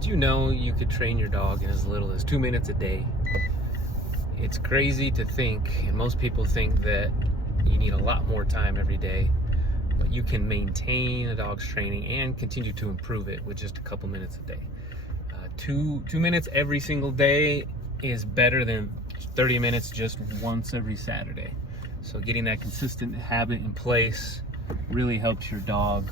Did you know you could train your dog in as little as 2 minutes a day? It's crazy to think, and most people think that you need a lot more time every day, but you can maintain a dog's training and continue to improve it with just a couple minutes a day. 2 minutes every single day is better than 30 minutes just once every Saturday. So getting that consistent habit in place really helps your dog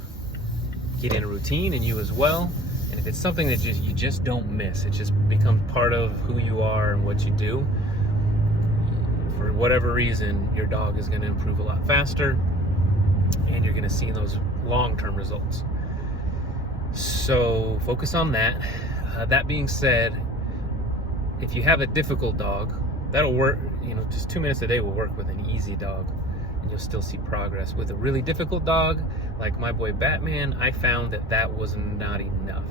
get in a routine, and you as well. And if it's something that you just don't miss, it just becomes part of who you are and what you do, for whatever reason, your dog is going to improve a lot faster, and you're going to see those long-term results. So focus on that. That being said, if you have a difficult dog, that'll work. Just 2 minutes a day will work with an easy dog, and you'll still see progress. With a really difficult dog, like my boy Batman, I found that was not enough.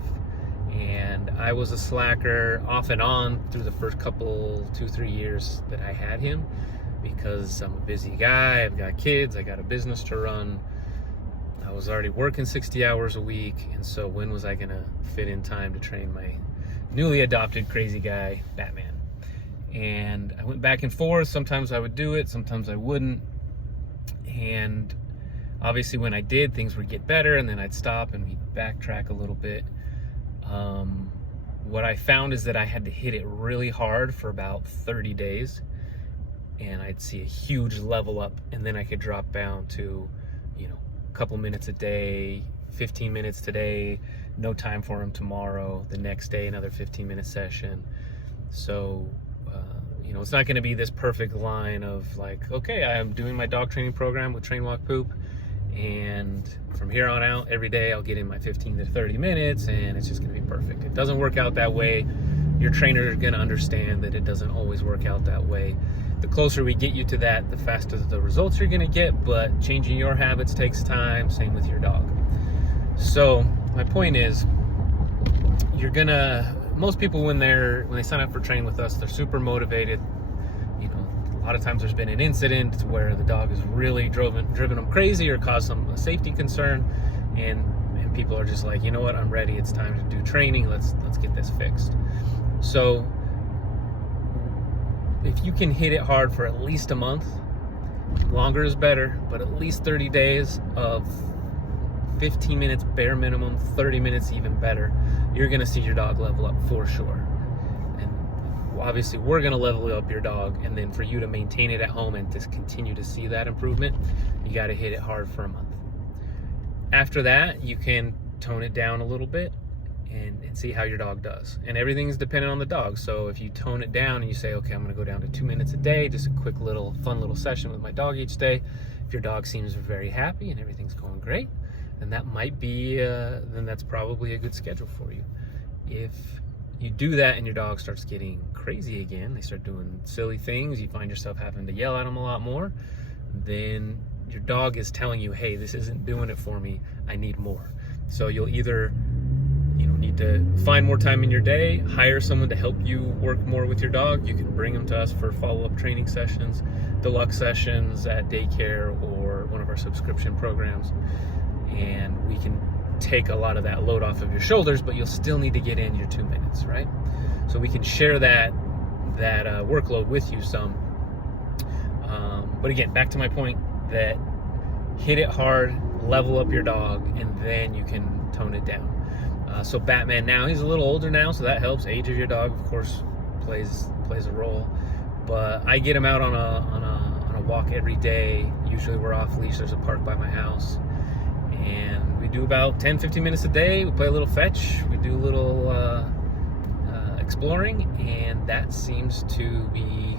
And I was a slacker off and on through the first couple, 2-3 years that I had him, because I'm a busy guy, I've got kids, I got a business to run. I was already working 60 hours a week, and so when was I gonna fit in time to train my newly adopted crazy guy, Batman? And I went back and forth. Sometimes I would do it, sometimes I wouldn't. And obviously when I did, things would get better, and then I'd stop and we'd backtrack a little bit. What I found is that I had to hit it really hard for about 30 days, and I'd see a huge level up, and then I could drop down to, a couple minutes a day, 15 minutes today, no time for him tomorrow, the next day another 15-minute session. So it's not going to be this perfect line of like, okay, I'm doing my dog training program with Train Walk Poop, and from here on out every day I'll get in my 15 to 30 minutes and it's just going to be perfect. It doesn't work out that way. Your trainer is going to understand that it doesn't always work out that way. The closer we get you to that, the faster the results you're going to get, but changing your habits takes time. Same with your dog. So my point is, most people when they sign up for Train with us, they're super motivated. A lot of times there's been an incident where the dog has really driven them crazy or caused them a safety concern, and people are just like, you know what, I'm ready, it's time to do training, let's get this fixed. So if you can hit it hard for at least a month, longer is better, but at least 30 days of 15 minutes bare minimum, 30 minutes even better, you're going to see your dog level up for sure. And obviously we're going to level up your dog, and then for you to maintain it at home and to continue to see that improvement, you got to hit it hard for a month. After that, you can tone it down a little bit and see how your dog does. And everything's dependent on the dog. So if you tone it down and you say, okay, I'm going to go down to 2 minutes a day, just a quick fun little session with my dog each day. If your dog seems very happy and everything's going great, then that might be, then that's probably a good schedule for you. If you do that and your dog starts getting crazy again, they start doing silly things, you find yourself having to yell at them a lot more, then your dog is telling you, hey, this isn't doing it for me, I need more. So you'll either need to find more time in your day, hire someone to help you work more with your dog. You can bring them to us for follow-up training sessions, deluxe sessions at daycare, or one of our subscription programs, and we can take a lot of that load off of your shoulders, but you'll still need to get in your 2 minutes, right? So we can share that workload with you some. But again, back to my point that hit it hard, level up your dog, and then you can tone it down. So Batman now, he's a little older now, so that helps. Age of your dog, of course, plays a role. But I get him out on a walk every day. Usually we're off leash. There's a park by my house, and we do about 10-15 minutes a day. We play a little fetch. We do a little exploring, and that seems to be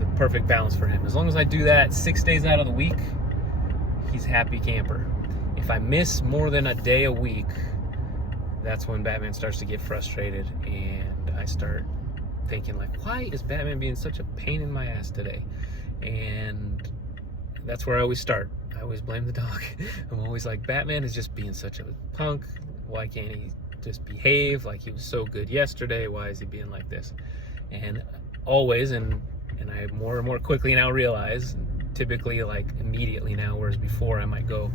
the perfect balance for him. As long as I do that 6 days out of the week, he's happy camper. If I miss more than a day a week, that's when Batman starts to get frustrated, and I start thinking like, why is Batman being such a pain in my ass today? And that's where I always start. I always blame the dog. I'm always like, Batman is just being such a punk. Why can't he just behave? Like, he was so good yesterday, why is he being like this? And always, and I more and more quickly now realize, typically like immediately now, whereas before I might go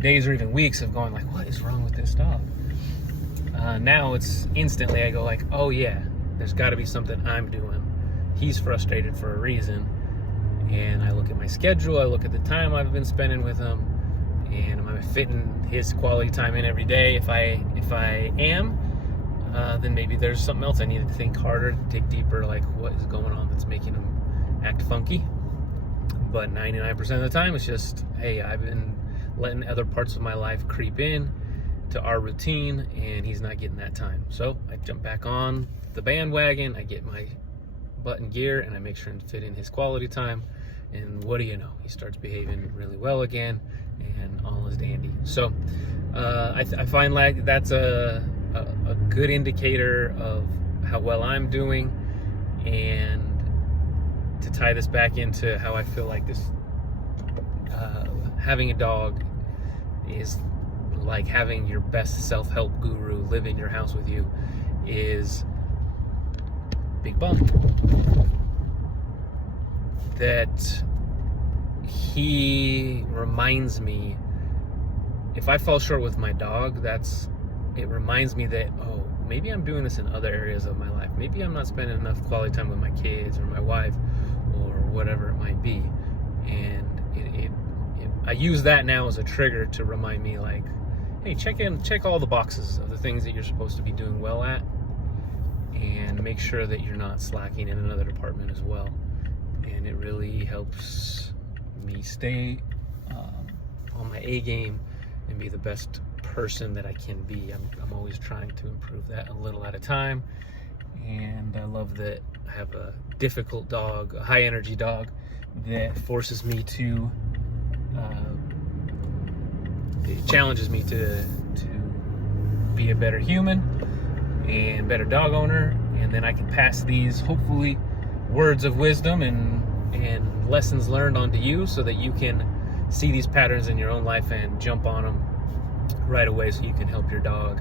days or even weeks of going like, what is wrong with this dog? now it's instantly I go like, oh yeah, there's got to be something I'm doing. He's frustrated for a reason. And I look at my schedule, I look at the time I've been spending with him, and am I fitting his quality time in every day? If I am, then maybe there's something else I need to think harder, dig deeper, like what is going on that's making him act funky. But 99% of the time, it's just, hey, I've been letting other parts of my life creep in to our routine, and he's not getting that time. So I jump back on the bandwagon, I get my butt in gear, and I make sure to fit in his quality time. And what do you know? He starts behaving really well again, and all is dandy. So I find like that's a good indicator of how well I'm doing. And to tie this back into how I feel like this, having a dog is like having your best self-help guru live in your house with you, is Big Bum. That he reminds me, if I fall short with my dog, it reminds me that, oh, maybe I'm doing this in other areas of my life. Maybe I'm not spending enough quality time with my kids or my wife or whatever it might be. And I use that now as a trigger to remind me, like, hey, check all the boxes of the things that you're supposed to be doing well at, and make sure that you're not slacking in another department as well. And it really helps me stay on my A game and be the best person that I can be. I'm always trying to improve that a little at a time. And I love that I have a difficult dog, a high energy dog, that forces me to, it challenges me to be a better human and better dog owner. And then I can pass these, hopefully, words of wisdom and lessons learned onto you, so that you can see these patterns in your own life and jump on them right away, so you can help your dog,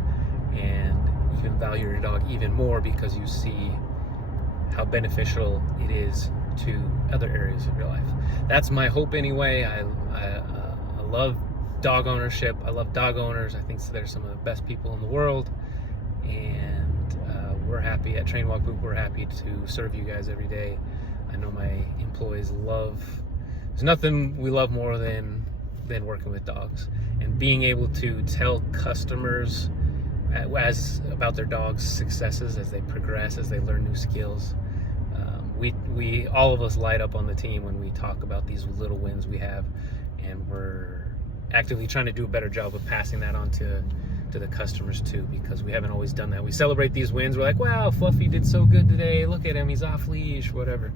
and you can value your dog even more because you see how beneficial it is to other areas of your life. That's my hope anyway. I love dog ownership. I love dog owners. I think they're some of the best people in the world, and we're happy at Train Walk Boop. We're happy to serve you guys every day. I know my employees there's nothing we love more than working with dogs, and being able to tell customers about their dog's successes as they progress, as they learn new skills. We all of us light up on the team when we talk about these little wins we have, and we're actively trying to do a better job of passing that on to the customers too, because we haven't always done that. We celebrate these wins. We're like, wow, Fluffy did so good today. Look at him, he's off leash, whatever.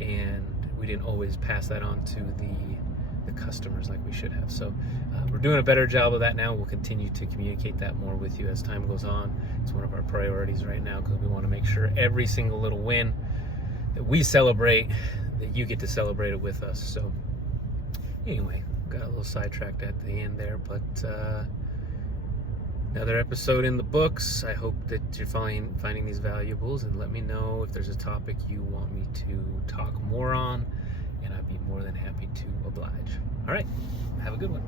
And we didn't always pass that on to the customers like we should have. So we're doing a better job of that now. We'll continue to communicate that more with you as time goes on. It's one of our priorities right now, because we want to make sure every single little win that we celebrate, that you get to celebrate it with us. So anyway, got a little sidetracked at the end there, but another episode in the books. I hope that you're finding these valuables, and let me know if there's a topic you want me to talk more on, and I'd be more than happy to oblige. All right, have a good one.